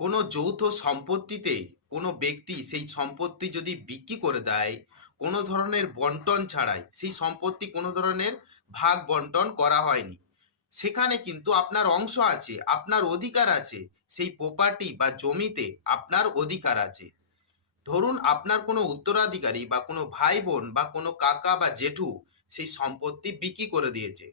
কোনো যৌথ সম্পত্তিতে কোনো ব্যক্তি সেই সম্পত্তি যদি বিক্রি করে দেয়, কোনো ধরনের বন্টন ছাড়াই সেই সম্পত্তি কোনো ধরনের ভাগ বন্টন করা হয়নি। সেখানে কিন্তু আপনার অংশ আছে, আপনার অধিকার আছে, সেই প্রপার্টি বা জমিতে আপনার অধিকার আছে। ধরুন আপনার কোনো উত্তরাধিকারী বা কোনো ভাই বোন বা কোনো কাকা বা জেঠু সেই সম্পত্তি বিক্রি করে দিয়েছে।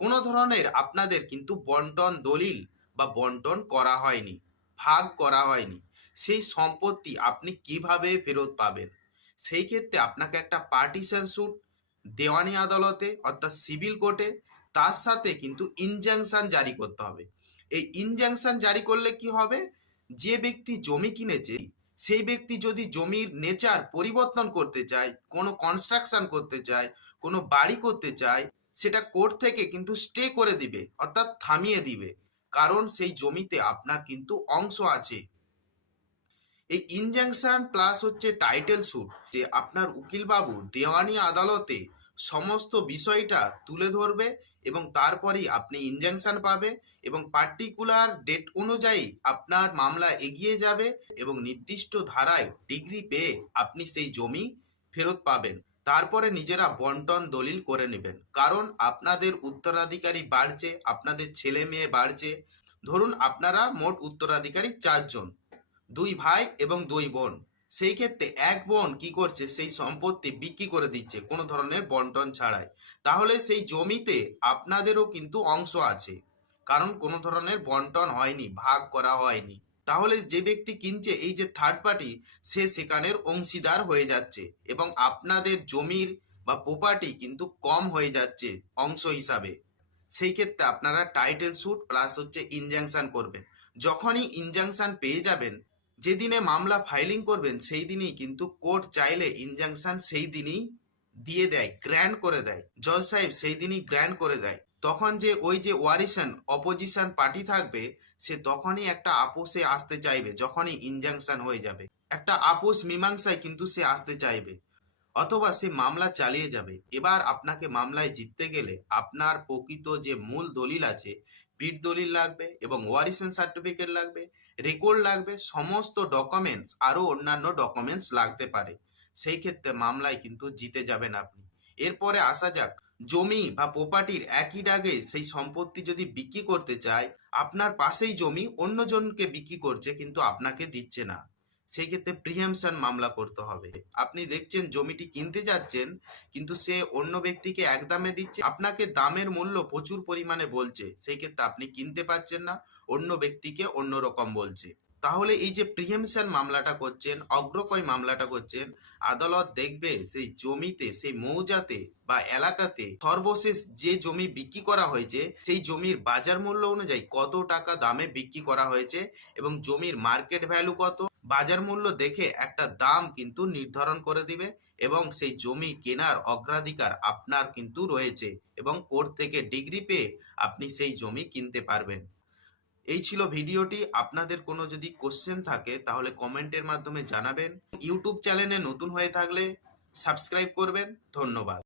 কোনো ধরনের আপনাদের কিন্তু বন্টন দলিল বা বন্টন করা হয়নি। ভাগ করা হয়নি। সেই সম্পত্তি আপনি কীভাবে ফেরত পাবেন? সেই ক্ষেত্রে আপনাকে একটা পার্টিশন স্যুট দেওয়ানি আদালতে অর্থাৎ সিভিল কোর্টে তার সাথে কিন্তু ইনজাংশন জারি করতে হবে। এই ইনজাংশন জারি করলে কি হবে? যে ব্যক্তি জমি কিনেছে, সেই ব্যক্তি যদি জমির নেচার পরিবর্তন করতে চায়, কোনো কনস্ট্রাকশন করতে চায়, কোনো বাড়ি করতে চায়, সেটা কোর্ট থেকে কিন্তু স্টে করে দিবে, অর্থাৎ থামিয়ে দিবে। কারণ সেই জমিতে আপনার কিন্তু অংশ আছে। এই ইনজাংশন প্লাস হচ্ছে টাইটেল স্যুট যে আপনার উকিলবাবু দেওয়ানি আদালতে সমস্ত বিষয়টা তুলে ধরবে এবং তারপরেই আপনি ইনজাংশন পাবে এবং পার্টিকুলার ডেট অনুযায়ী আপনার মামলা এগিয়ে যাবে এবং নির্দিষ্ট ধারায় ডিগ্রি পেয়ে আপনি সেই জমি ফেরত পাবেন। তারপরে নিজেরা বন্টন দলিল করে নেবেন। কারণ আপনাদের উত্তরাধিকারী বাড়ছে, আপনাদের ছেলে মেয়ে বাড়ছে। ধরুন আপনারা মোট উত্তরাধিকারী চারজন, দুই ভাই এবং দুই বোন। সেই ক্ষেত্রে এক বোন কি করছে, সেই সম্পত্তি বিক্রি করে দিচ্ছে কোনো ধরনের বন্টন ছাড়াই। তাহলে সেই জমিতে আপনাদেরও কিন্তু অংশ আছে। কারণ কোনো ধরনের বন্টন হয়নি, ভাগ করা হয়নি। তাহলে যে ব্যক্তি কিনছে এই যে থার্ড পার্টি সে সেখানের অংশীদার হয়ে যাচ্ছে এবং আপনাদের জমির বা প্রপার্টি কিন্তু কম হয়ে যাচ্ছে অংশ হিসাবে। সেই ক্ষেত্রে আপনারা টাইটেল স্যুট প্লাস হচ্ছে ইনজাংশন করবেন। যখনই ইনজাংশন পেয়ে যাবেন, যেদিনে মামলা ফাইলিং করবেন, সেই দিনই কিন্তু কোর্ট চাইলে ইনজাংশন সেই দিনই দিয়ে দেয় গ্র্যান্ড করে দেয়। জজ সাহেব সেই দিনই গ্র্যান্ড করে দেয়। তখন যে ওই যে ওয়ারিশন অপোজিশন পার্টি থাকবে সে তখনই একটা আপোষে আসতে চাইবে, যখনই ইনজাংশন হয়ে যাবে। একটা আপোষ মীমাংসায় কিন্তু সে আসতে চাইবে, অথবা সে মামলা চালিয়ে যাবে। এবার আপনাকে মামলায় জিততে গেলে আপনার প্রকৃত যে মূল দলিল আছে পিট দলিল লাগবে এবং ওয়ারিশন সার্টিফিকেট লাগবে রেকর্ড লাগবে, সমস্ত ডকুমেন্টস আরও অন্যান্য ডকুমেন্টস লাগতে পারে। সেই ক্ষেত্রে মামলায় কিন্তু জিতে যাবেন আপনি। এরপরে আসা যাক জমি বা প্রপার্টির একই ডাগে সেই সম্পত্তি যদি বিক্রি করতে চায়, আপনার পাশেই জমি অন্যজনকে বিক্রি করছে কিন্তু আপনাকে দিচ্ছে না। সেই ক্ষেত্রে প্রিহেমশন মামলা করতে হবে। আপনি দেখছেন জমিটি কিনতে যাচ্ছেন, কিন্তু সে অন্য ব্যক্তিকে এক দামে দিচ্ছে, আপনাকে দামের মূল্য প্রচুর পরিমাণে বলছে। সেই ক্ষেত্রে আপনি কিনতে পারছেন না, অন্য ব্যক্তিকে অন্য রকম বলছে। তাহলে এই যে প্রিহেমশন মামলাটা করছেন, অগ্রকয় মামলাটা করছেন, আদালত দেখবে সেই জমিতে, সেই মৌজাতে বা এলাকাতে সর্বশেষ যে জমি বিক্রি করা হয়েছে, সেই জমির বাজার মূল্য অনুযায়ী কত টাকা দামে বিক্রি করা হয়েছে এবং জমির মার্কেট ভ্যালু কত, বাজার মূল্য দেখে একটা দাম কিন্তু নির্ধারণ করে দিবে এবং সেই জমি কেনার অগ্রাধিকার আপনার কিন্তু রয়েছে এবং কোর্ট থেকে ডিগ্রি পেয়ে আপনি সেই জমি কিনতে পারবেন। এই ছিল ভিডিওটি। আপনাদের কোনো যদি কোশ্চেন থাকে, তাহলে কমেন্টের মাধ্যমে জানাবেন। ইউটিউব চ্যানেলে নতুন হয়ে থাকলে সাবস্ক্রাইব করবেন। ধন্যবাদ।